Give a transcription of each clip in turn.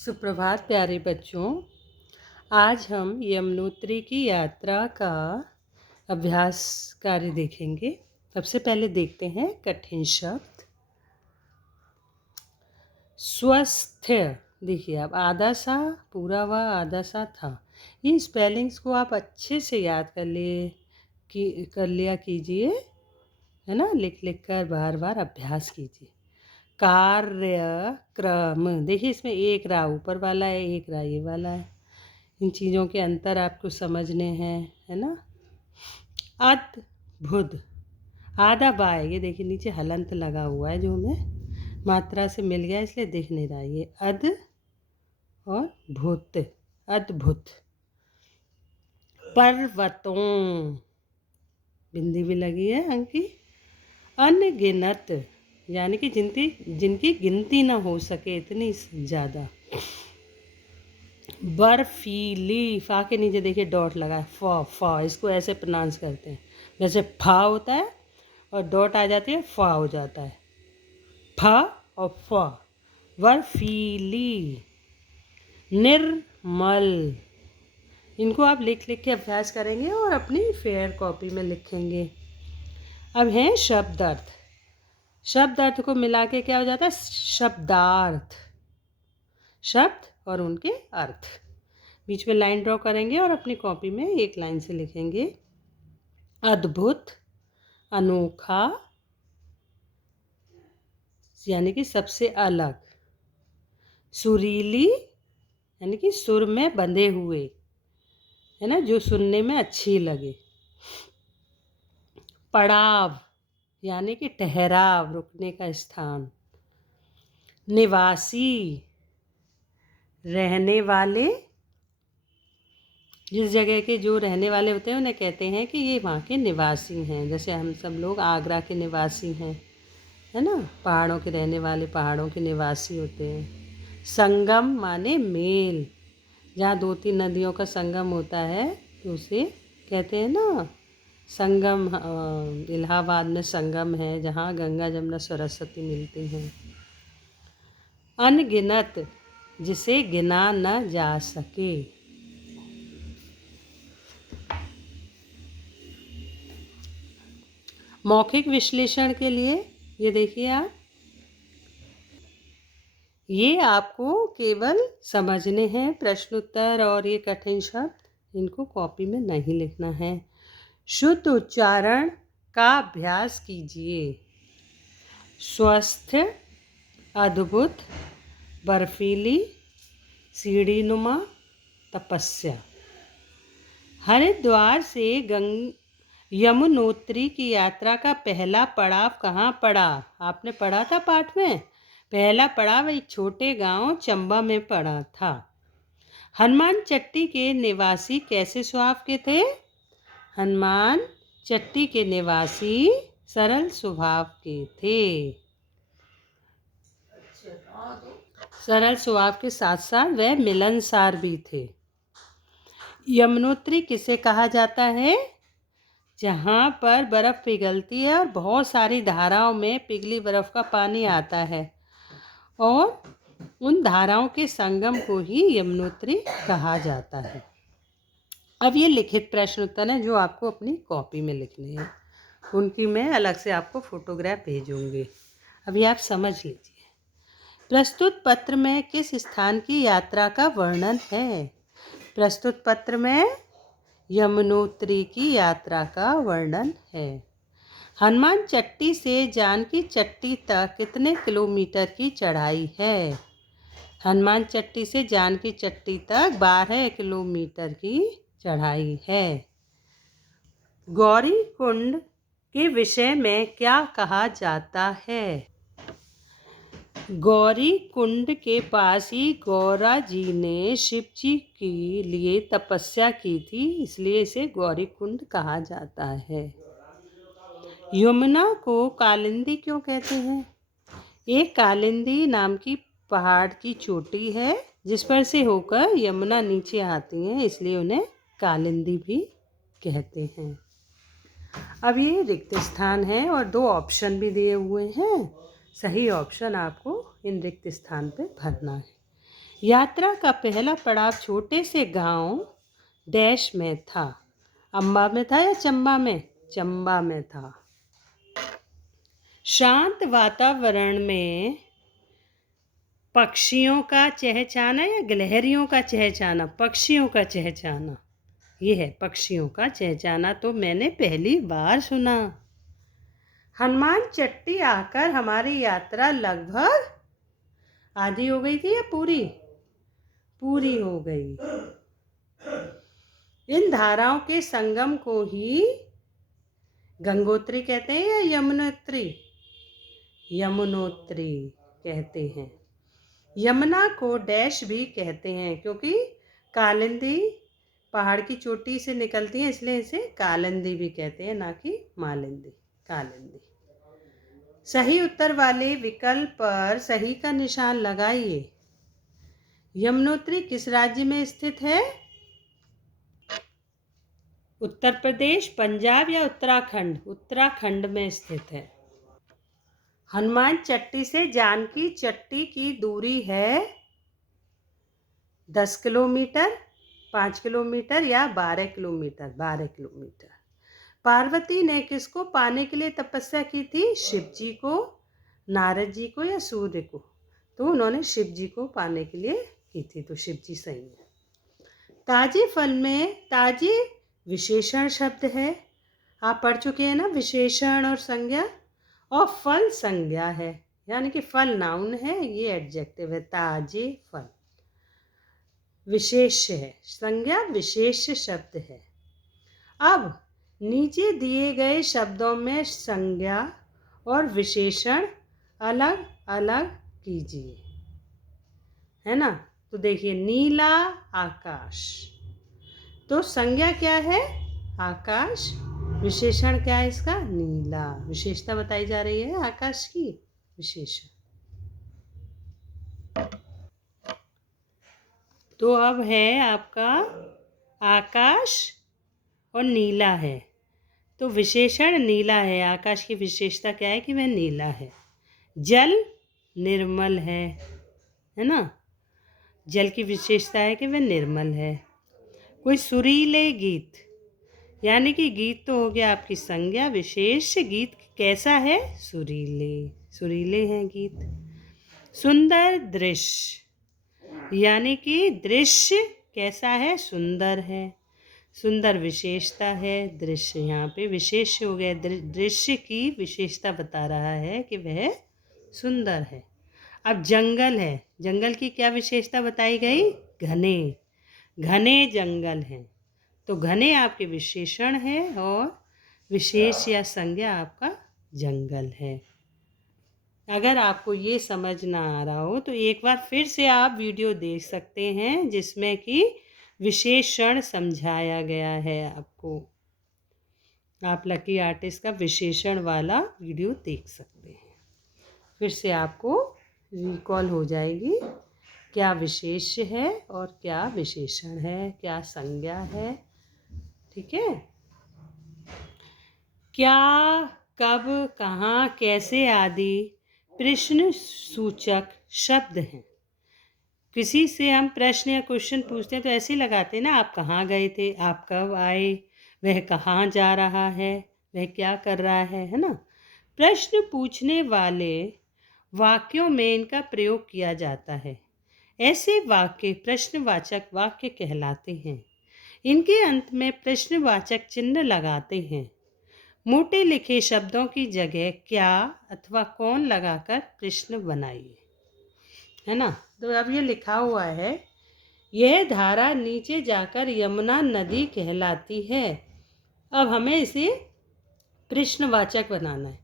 सुप्रभात प्यारे बच्चों। आज हम यमुनोत्री की यात्रा का अभ्यास कार्य देखेंगे। सबसे पहले देखते हैं कठिन शब्द। स्वस्थ। देखिए, अब आधा सा पूरा हुआ, आधा सा था। ये स्पेलिंग्स को आप अच्छे से याद कर लिया कीजिए, है ना। लिख लिख कर बार बार अभ्यास कीजिए। कार्यक्रम। देखिए, इसमें एक रा ऊपर वाला है, एक रा ये वाला है। इन चीज़ों के अंतर आपको समझने हैं, है ना। अद्भुत। आधा बा है, ये देखिए नीचे हलंत लगा हुआ है जो हमें मात्रा से मिल गया, इसलिए दिख नहीं रहा। ये अद और भूत, अद्भुत। पर्वतों, बिंदी भी लगी है अंकी। अनगिनत, यानी कि जिनकी गिनती ना हो सके, इतनी ज़्यादा। बर्फीली। फा के नीचे देखिए डॉट लगा है, फा इसको ऐसे प्रोनाउंस करते हैं, जैसे फा होता है और डॉट आ जाती है, फा हो जाता है। फा और फा। बर्फीली। निर्मल। इनको आप लिख लिख के अभ्यास करेंगे और अपनी फेयर कॉपी में लिखेंगे। अब हैं शब्द अर्थ। शब्द अर्थ को मिला के क्या हो जाता है? शब्दार्थ। शब्द और उनके अर्थ। बीच में लाइन ड्रॉ करेंगे और अपनी कॉपी में एक लाइन से लिखेंगे। अद्भुत, अनोखा, यानी कि सबसे अलग। सुरीली, यानी कि सुर में बंधे हुए, है ना, जो सुनने में अच्छी लगे। पड़ाव, यानी कि ठहराव, रुकने का स्थान। निवासी, रहने वाले। जिस जगह के जो रहने वाले होते हैं उन्हें कहते हैं कि ये वहाँ के निवासी हैं। जैसे हम सब लोग आगरा के निवासी हैं, है ना। पहाड़ों के रहने वाले पहाड़ों के निवासी होते हैं। संगम माने मेल, जहाँ दो तीन नदियों का संगम होता है तो उसे कहते हैं ना संगम। इलाहाबाद में संगम है जहाँ गंगा जमुना सरस्वती मिलती हैं। अनगिनत, जिसे गिना न जा सके। मौखिक विश्लेषण के लिए ये देखिए आप, ये आपको केवल समझने हैं प्रश्न उत्तर, और ये कठिन शब्द इनको कॉपी में नहीं लिखना है। शुद्ध उच्चारण का अभ्यास कीजिए। स्वस्थ, अद्भुत, बर्फीली, सीढ़ीनुमा, तपस्या। हरिद्वार से यमुनोत्री की यात्रा का पहला पड़ाव कहाँ पड़ा? आपने पढ़ा था पाठ में। पहला पड़ाव एक छोटे गांव चंबा में पड़ा था। हनुमान चट्टी के निवासी कैसे स्वभाव के थे? हनुमान चट्टी के निवासी सरल स्वभाव के थे। सरल स्वभाव के साथ साथ वह मिलनसार भी थे। यमुनोत्री किसे कहा जाता है? जहाँ पर बर्फ़ पिघलती है और बहुत सारी धाराओं में पिघली बर्फ़ का पानी आता है, और उन धाराओं के संगम को ही यमुनोत्री कहा जाता है। अब ये लिखित प्रश्न उत्तर हैं जो आपको अपनी कॉपी में लिखने हैं। उनकी मैं अलग से आपको फोटोग्राफ भेजूंगी। अभी आप समझ लीजिए। प्रस्तुत पत्र में किस स्थान की यात्रा का वर्णन है? प्रस्तुत पत्र में यमुनोत्री की यात्रा का वर्णन है। हनुमान चट्टी से जानकी चट्टी तक कितने किलोमीटर की चढ़ाई है? हनुमान चट्टी से जानकी चट्टी तक 12 किलोमीटर की चढ़ाई है। गौरी कुंड के विषय में क्या कहा जाता है? गौरी कुंड के पास ही गौरा जी ने शिव जी के लिए तपस्या की थी, इसलिए इसे गौरी कुंड कहा जाता है। यमुना को कालिंदी क्यों कहते हैं? एक कालिंदी नाम की पहाड़ की चोटी है जिस पर से होकर यमुना नीचे आती है, इसलिए उन्हें कालिंदी भी कहते हैं। अब ये रिक्त स्थान है और 2 ऑप्शन भी दिए हुए हैं। सही ऑप्शन आपको इन रिक्त स्थान पे भरना है। यात्रा का पहला पड़ाव छोटे से गांव डैश में था। अम्बा में था या चंबा में? चंबा में था। शांत वातावरण में पक्षियों का चहचहाना या गिलहरियों का चहचहाना? पक्षियों का चहचहाना। ये है पक्षियों का चहचहाना, तो मैंने पहली बार सुना। हनुमान चट्टी आकर हमारी यात्रा लगभग आधी हो गई थी या पूरी? पूरी हो गई। इन धाराओं के संगम को ही गंगोत्री कहते हैं या यमुनोत्री? यमुनोत्री कहते हैं। यमुना को डैश भी कहते हैं क्योंकि कालिंदी पहाड़ की चोटी से निकलती है, इसलिए इसे कालिंदी भी कहते हैं, ना कि मालिंदी। कालिंदी। सही उत्तर वाले विकल्प पर सही का निशान लगाइए। यमुनोत्री किस राज्य में स्थित है? उत्तर प्रदेश, पंजाब या उत्तराखंड? उत्तराखंड में स्थित है। हनुमान चट्टी से जानकी चट्टी की दूरी है 10 किलोमीटर, 5 किलोमीटर या 12 किलोमीटर? 12 किलोमीटर। पार्वती ने किसको पाने के लिए तपस्या की थी? शिव जी को, नारद जी को या सूर्य को? तो उन्होंने शिव जी को पाने के लिए की थी, तो शिव जी सही है। ताजे फल में ताजे विशेषण शब्द है, आप पढ़ चुके हैं ना, विशेषण और संज्ञा। और फल संज्ञा है, यानी कि फल नाउन है, ये एडजेक्टिव है। ताजे फल विशेष्य है, संज्ञा विशेष्य शब्द है। अब नीचे दिए गए शब्दों में संज्ञा और विशेषण अलग अलग कीजिए, है ना। तो देखिए, नीला आकाश, तो संज्ञा क्या है? आकाश। विशेषण क्या है इसका? नीला। विशेषता बताई जा रही है आकाश की, विशेषण। तो अब है आपका आकाश और नीला है, तो विशेषण नीला है। आकाश की विशेषता क्या है? कि वह नीला है। जल निर्मल है ना। जल की विशेषता है कि वह निर्मल है। कोई सुरीले गीत, यानी कि गीत तो हो गया आपकी संज्ञा। विशेष गीत कैसा है? सुरीले, सुरीले हैं गीत। सुंदर दृश्य, यानी कि दृश्य कैसा है? सुंदर है। सुंदर विशेषता है, दृश्य यहाँ पे विशेष हो गया। दृश्य की विशेषता बता रहा है कि वह सुंदर है। अब जंगल है, जंगल की क्या विशेषता बताई गई? घने, घने जंगल हैं। तो घने आपके विशेषण है और विशेष या संज्ञा आपका जंगल है। अगर आपको ये समझ ना आ रहा हो तो एक बार फिर से आप वीडियो देख सकते हैं, जिसमें कि विशेषण समझाया गया है आपको। आप लकी आर्टिस्ट का विशेषण वाला वीडियो देख सकते हैं। फिर से आपको रिकॉल हो जाएगी क्या विशेष है और क्या विशेषण है, क्या संज्ञा है। ठीक है। क्या, कब, कहाँ, कैसे आदि प्रश्न सूचक शब्द हैं। किसी से हम प्रश्न या क्वेश्चन पूछते हैं तो ऐसे ही लगाते हैं ना, आप कहाँ गए थे, आप कब आए, वह कहाँ जा रहा है, वह क्या कर रहा है ना। प्रश्न पूछने वाले वाक्यों में इनका प्रयोग किया जाता है। ऐसे वाक्य प्रश्नवाचक वाक्य कहलाते हैं। इनके अंत में प्रश्नवाचक चिन्ह लगाते हैं। मोटे लिखे शब्दों की जगह क्या अथवा कौन लगाकर प्रश्न बनाइए, है ना। तो अब ये लिखा हुआ है, यह धारा नीचे जाकर यमुना नदी कहलाती है। अब हमें इसे प्रश्नवाचक बनाना है।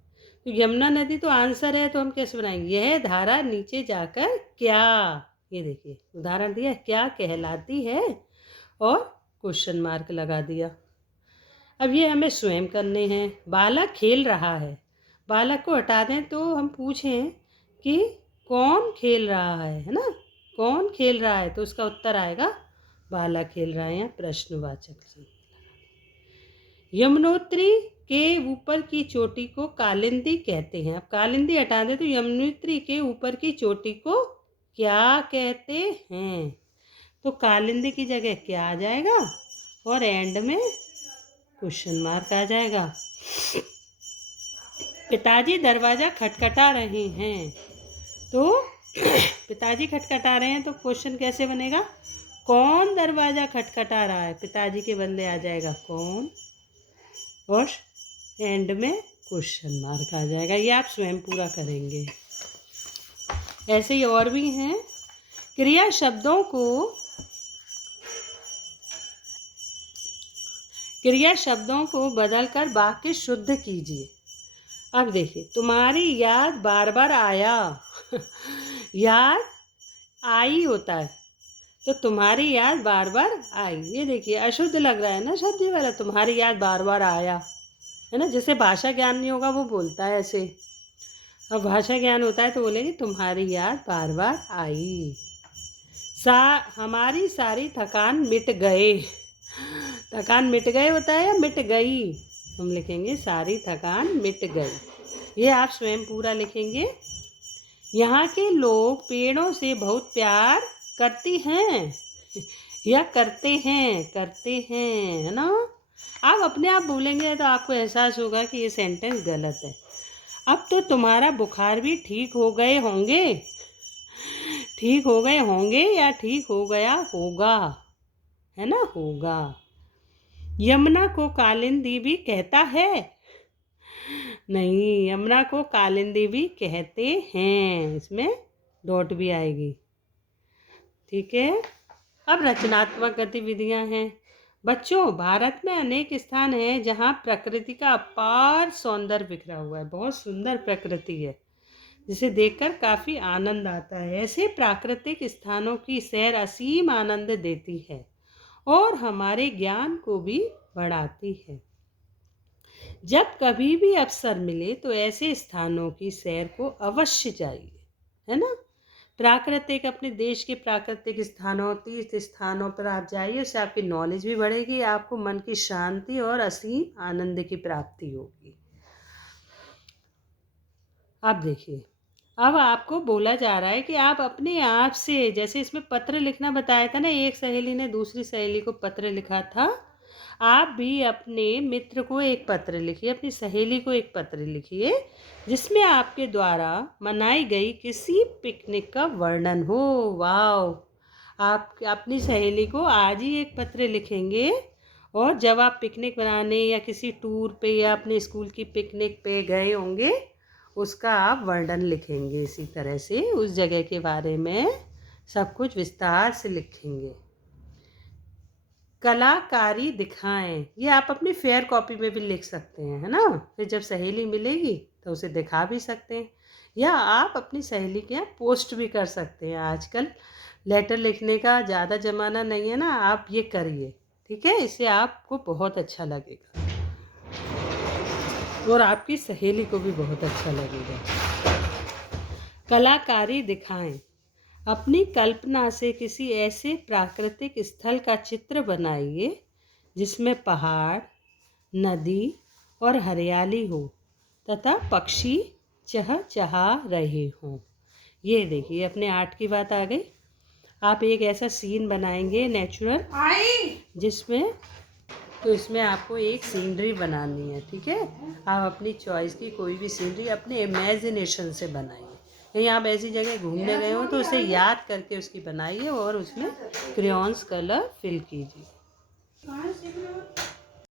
तो यमुना नदी तो आंसर है, तो हम कैसे बनाएंगे? यह धारा नीचे जाकर क्या, ये देखिए उदाहरण दिया, क्या कहलाती है और क्वेश्चन मार्क लगा दिया। अब ये हमें स्वयं करने हैं। बालक खेल रहा है, बालक को हटा दें तो हम पूछें कि कौन खेल रहा है ना। कौन खेल रहा है, तो उसका उत्तर आएगा बालक खेल रहा है, या प्रश्नवाचक से। यमुनोत्री के ऊपर की चोटी को कालिंदी कहते हैं। अब कालिंदी हटा दें तो यमुनोत्री के ऊपर की चोटी को क्या कहते हैं। तो कालिंदी की जगह क्या आ जाएगा और एंड में क्वेश्चन मार्क आ जाएगा। पिताजी दरवाज़ा खटखटा रहे हैं, तो पिताजी खटखटा रहे हैं तो क्वेश्चन कैसे बनेगा, कौन दरवाज़ा खटखटा रहा है, पिताजी के बदले आ जाएगा कौन, और एंड में क्वेश्चन मार्क आ जाएगा। ये आप स्वयं पूरा करेंगे। ऐसे ही और भी हैं। क्रिया शब्दों को बदलकर वाक्य शुद्ध कीजिए। अब देखिए, तुम्हारी याद बार बार आया याद आई होता है, तो तुम्हारी याद बार बार आई। ये देखिए अशुद्ध लग रहा है ना शब्द ये वाला, तुम्हारी याद बार बार आया, है ना। जिसे भाषा ज्ञान नहीं होगा वो बोलता है ऐसे, अब भाषा ज्ञान होता है तो बोलेंगे तुम्हारी याद बार बार आई। हमारी सारी थकान मिट गए, थकान मिट गए होता है या मिट गई, हम लिखेंगे सारी थकान मिट गई। ये आप स्वयं पूरा लिखेंगे। यहाँ के लोग पेड़ों से बहुत प्यार करती हैं या करते हैं, है ना। आप अपने आप बोलेंगे तो आपको एहसास होगा कि ये सेंटेंस गलत है। अब तो तुम्हारा बुखार भी ठीक हो गए होंगे, ठीक हो गए होंगे या ठीक हो गया होगा, है ना, होगा। यमुना को कालिंदी भी कहता है, नहीं, यमुना को कालिंदी भी कहते हैं, इसमें डॉट भी आएगी। ठीक है। अब रचनात्मक गतिविधियां हैं। बच्चों, भारत में अनेक स्थान हैं जहां प्रकृति का अपार सौंदर्य बिखरा हुआ है, बहुत सुंदर प्रकृति है जिसे देखकर काफ़ी आनंद आता है। ऐसे प्राकृतिक स्थानों की सैर असीम आनंद देती है और हमारे ज्ञान को भी बढ़ाती है। जब कभी भी अवसर मिले तो ऐसे स्थानों की सैर को अवश्य जाइए, है ना। प्राकृतिक, अपने देश के प्राकृतिक स्थानों, तीर्थ स्थानों पर आप जाइए, उससे आपकी नॉलेज भी बढ़ेगी, आपको मन की शांति और असीम आनंद की प्राप्ति होगी। अब देखिए, अब आपको बोला जा रहा है कि आप अपने आप से, जैसे इसमें पत्र लिखना बताया था ना, एक सहेली ने दूसरी सहेली को पत्र लिखा था, आप भी अपने मित्र को एक पत्र लिखिए, अपनी सहेली को एक पत्र लिखिए जिसमें आपके द्वारा मनाई गई किसी पिकनिक का वर्णन हो। वाह! आप अपनी सहेली को आज ही एक पत्र लिखेंगे और जब आप पिकनिक बनाने या किसी टूर पे या अपने स्कूल की पिकनिक पे गए होंगे उसका आप वर्णन लिखेंगे। इसी तरह से उस जगह के बारे में सब कुछ विस्तार से लिखेंगे। कलाकारी दिखाएं, ये आप अपनी फेयर कॉपी में भी लिख सकते हैं, है ना। फिर जब सहेली मिलेगी तो उसे दिखा भी सकते हैं, या आप अपनी सहेली के यहाँ पोस्ट भी कर सकते हैं। आजकल लेटर लिखने का ज़्यादा ज़माना नहीं है ना, आप ये करिए, ठीक है। इससे आपको बहुत अच्छा लगेगा और आपकी सहेली को भी बहुत अच्छा लगेगा। कलाकारी दिखाएं, अपनी कल्पना से किसी ऐसे प्राकृतिक स्थल का चित्र बनाइए जिसमें पहाड़, नदी और हरियाली हो तथा पक्षी चहचहा रहे हों। ये देखिए, अपने आर्ट की बात आ गई। आप एक ऐसा सीन बनाएंगे नेचुरल, जिसमें तो इसमें आपको एक सीनरी बनानी है, ठीक है। आप अपनी चॉइस की कोई भी सीनरी अपने इमेजिनेशन से बनाइए। कहीं आप ऐसी जगह घूमने गए हो तो उसे याद करके उसकी बनाइए और उसमें क्रेयॉन्स कलर फिल कीजिए।